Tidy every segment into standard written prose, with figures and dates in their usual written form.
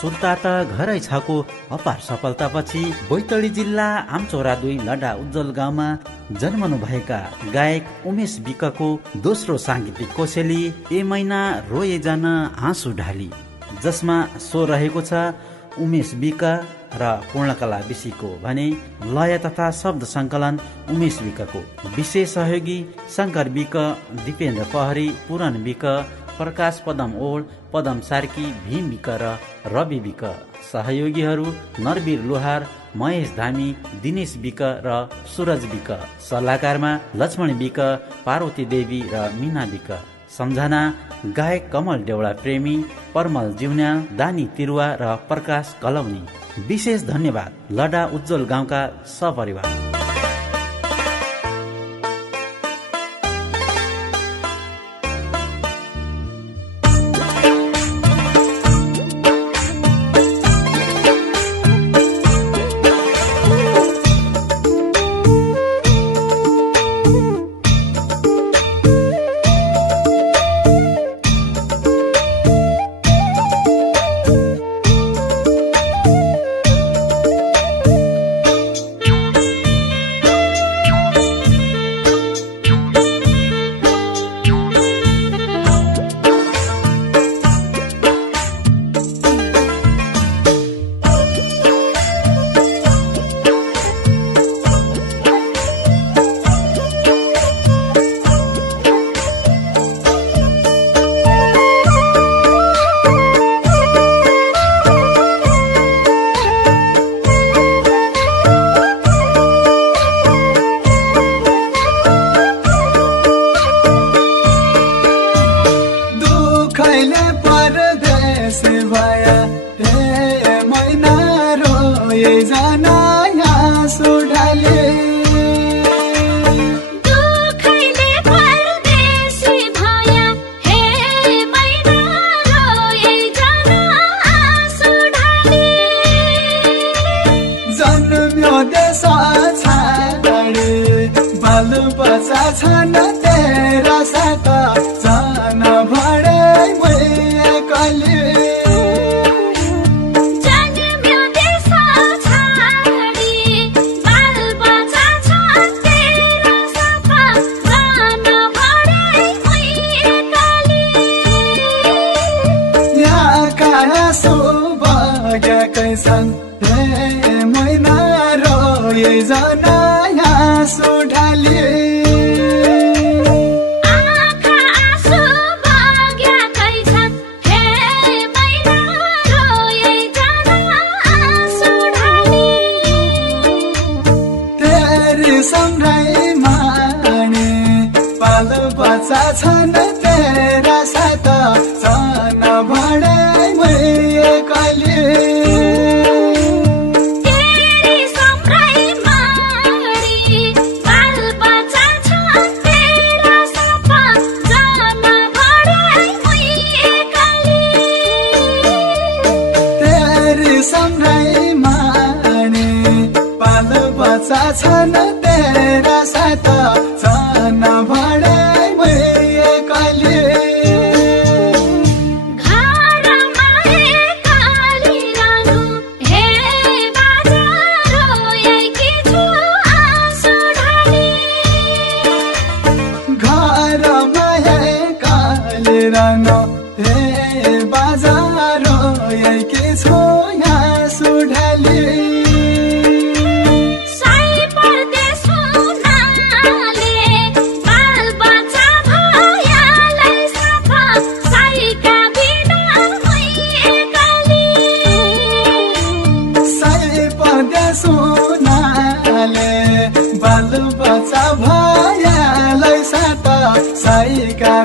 सुर्ता त घरै छको अपार सफलतापछि बैतडी जिल्ला आमचौरा 2 लडा उज्जवल गाउँमा जन्मनुभएका गायक उमेश विकको दोस्रो साङ्गीतिक कोसेली ए महिना रोए जान आँसु ढाली, जसमा स्वर रहेको छ उमेश विक र पूर्णकला विशीको भने लय तथा शब्द सङ्कलन उमेश विकको। विशेष सहयोगी शङ्कर विक, दिपेन्द्र पहरी, पुरन विक, प्रकाश पदम ओड, पदम सार्की, भीम विक र रवि विक। सहयोगीहरू नरवीर लोहार, महेश धामी, दिनेश विक र सुरज विक। सल्लाहकारमा लक्ष्मण विक, पार्वती देवी र मीना विक। सम्झना गायक कमल देउडा प्रेमी, परमल जिउन्याल, दानी तिरुवा र प्रकाश कलौनी। विशेष धन्यवाद लडा उज्जवल गाउँका सपरिवार।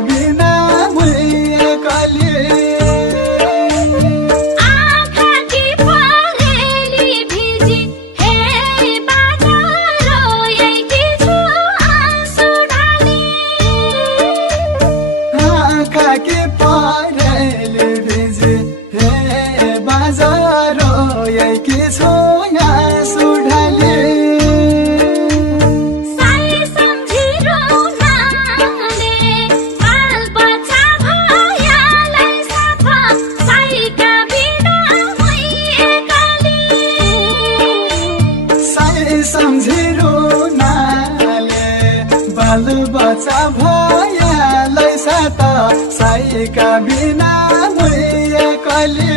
बिना मुई कली आँखा बचा भयालै सात साईका बिना मुइए कले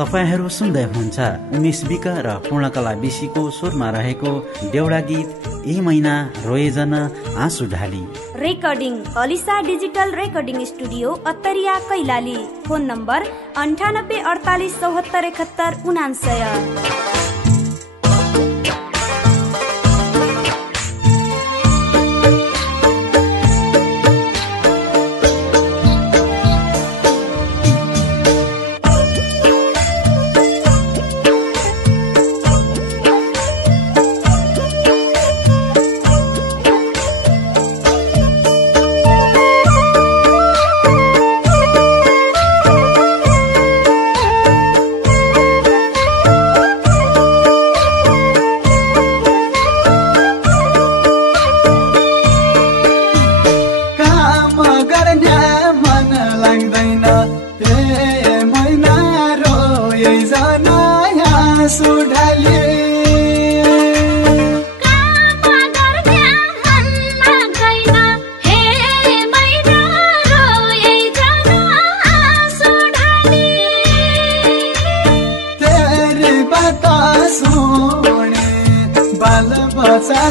तपाईहरू सुन्दै हुनुहुन्छ उमेश विक र पूर्णकला बिसीको स्वरमा रहेको देउडा गीत यही महिना रोएजन आँसु ढाली। Recording Alisa digital recording studio Attariya Kailali. Phone number 9848747199।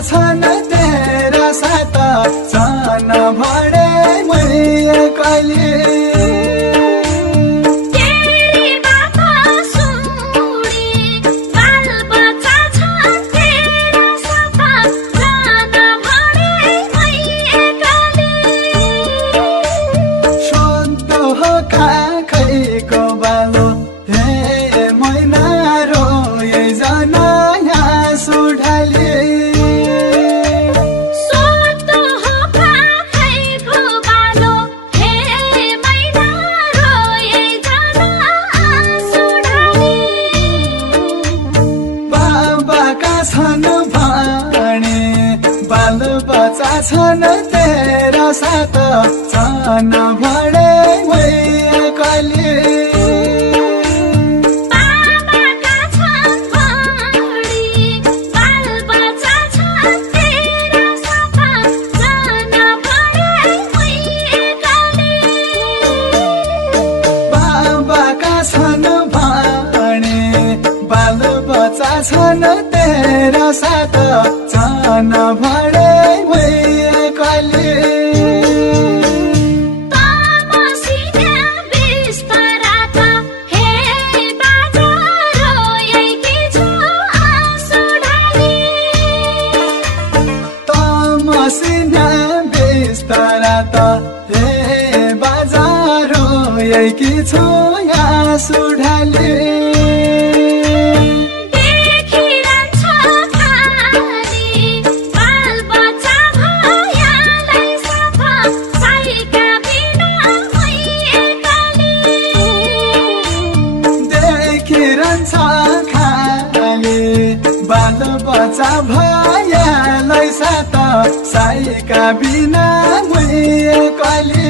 छन तेरा साथ छन भडे मैले कहिले छन तेरा साथ छन भडे मैले कहिले बाबाका छन भाणे बाल बच्चा छन तेरा साथ छन भडे कि छो आँसु ढाले देखिरहन्छ खाली बाल बच्चा भयालै साथ साईका बिना मैले कहिले देखिरहन्छ खाली बाल बच्चा भयालै साथ साईका बिना मैले कहिले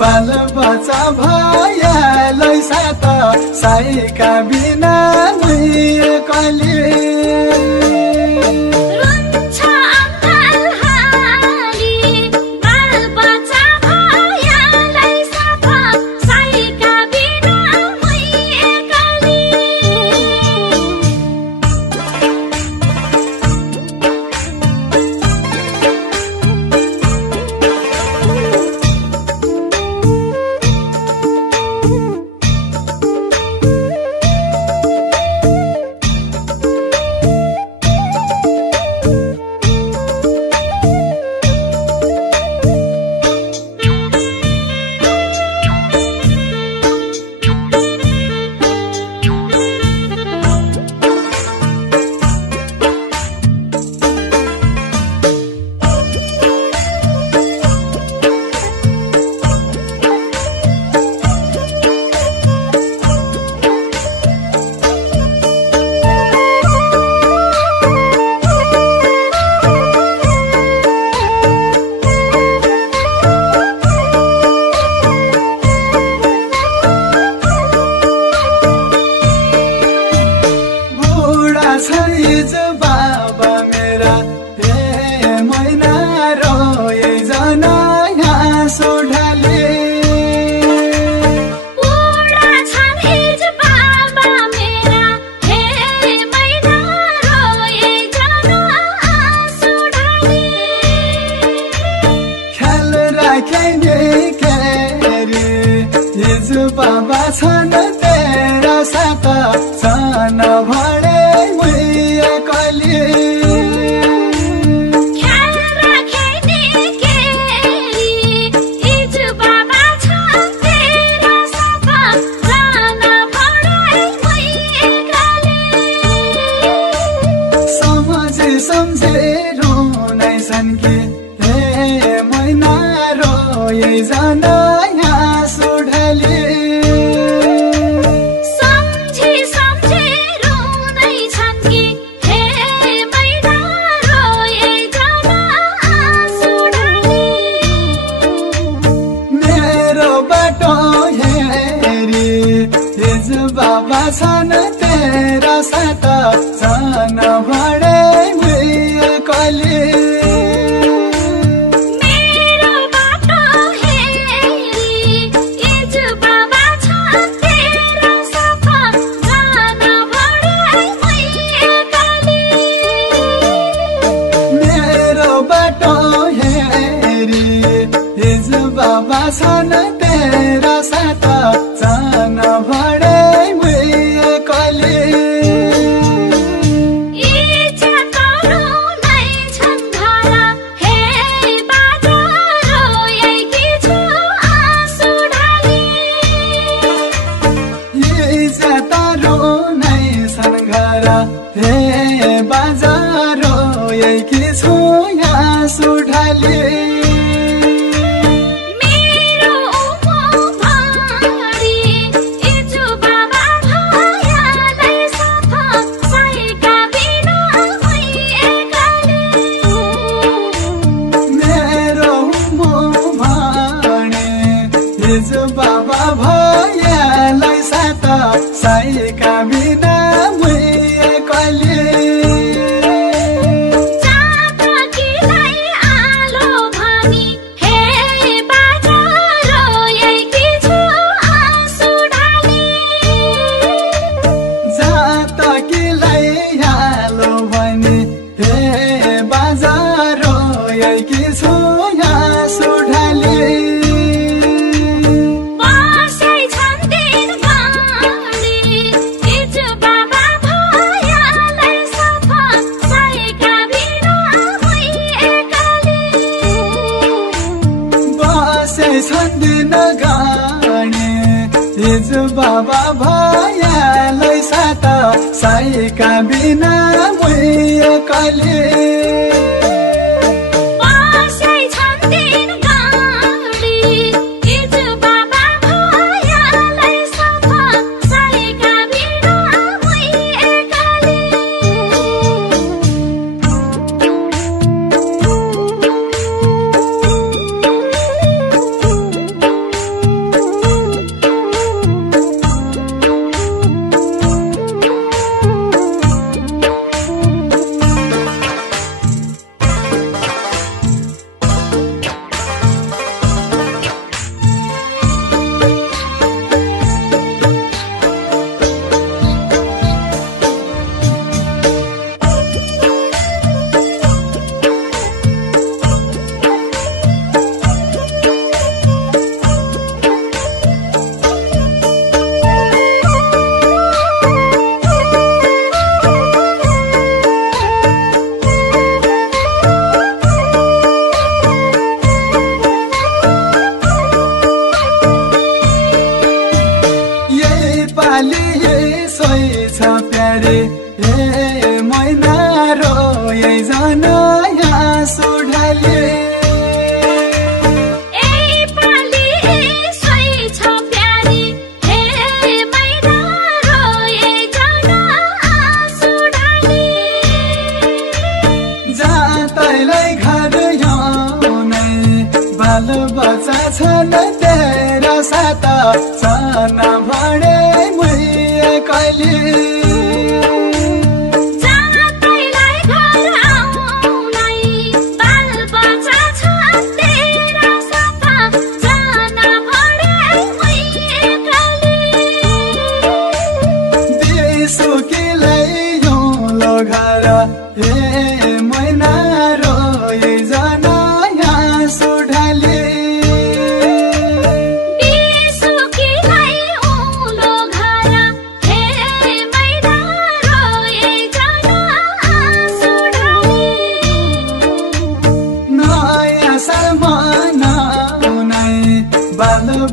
बाल बच्चा भयालै साथ साईका बिना मैले कहिले रुनै छन् कि हे मैना रोए जान आँसु ढले बाबा छन् तेरा साथ छन् भडे कले मेरो बाटो हेरी इजु बाबा छ तेरा साथ छन् भडे कले मेरो बाटो हेरी इजु बाबा छन् तेरा साथ छन् भडे हे बाजारो यही छु आँसु ढले मेरो भारी इजु बाबा भयालाई साथ साइका बिना भइएकाले मेरो भारी इजु बाबा भयालाई साथ साइका बिना बाबा भयालाई साथ साइका बिना कले छन् तेरा साथ छन् भडे कहिले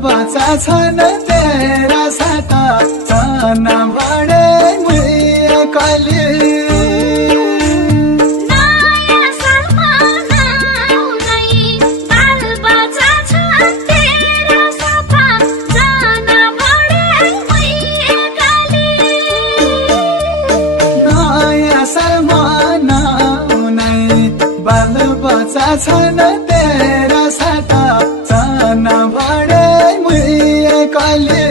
बच्चा छन् तेरा साथ छन् भडे कहिले नयाँ बाल बच्चा छन् तेरा साथ छन् भने मुई कले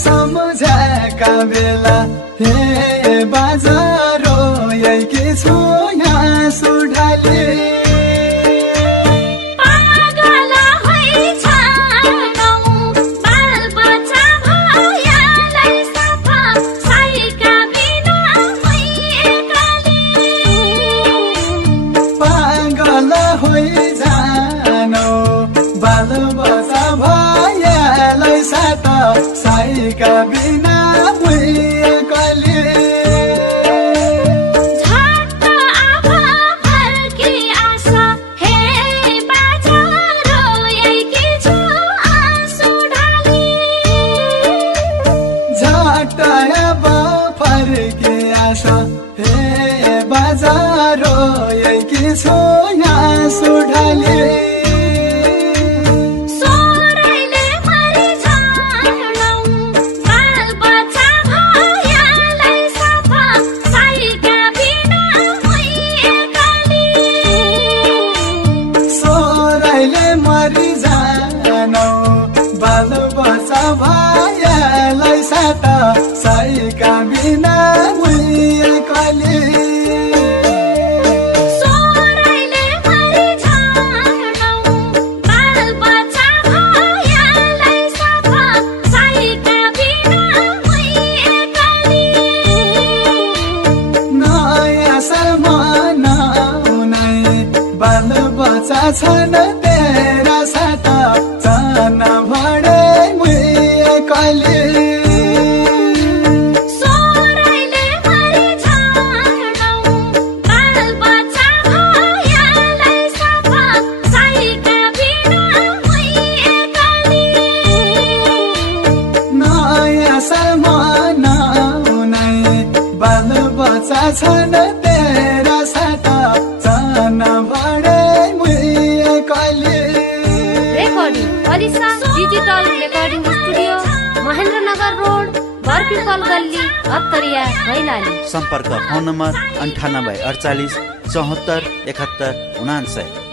सम्झका बेला हे बाजारो यही छु यहाँ सुढाले पागल होइछ नौ बाल बच्चा भयालाई सफा साइका बिना पागल होइजानो बाल बच्चा भयालाई साथ साइका बिना कले झट्ट आफा फर्की आशा हे बाजारो यही छु आँसु ढाली झट्ट आफा फर्की आशा हे बाजारो यही छु आँसु ढाली बाल बच्चा भयालाई साथ साइका बिना मुई कले सोराइले मरिजानौ बाल बच्चा भयालाई साथ साइका बिना मुई कले नयाँ सामान आउनै बाल बच्चा छन् तेरा साथ छन् भने मुई कले सोराइले मरिजानौ बाल बच्चा भयालाई साथ साइका बिना मुई कले नयाँ सामान आउनै बाल बच्चा छन् तेरा साथ छन् भने मुई कले recording Alisa digital recording studio Mahendranagar road Barpipal गल्ली अत्तरिया कैलाली। सम्पर्क फोन नम्बर 9848 74 71 99।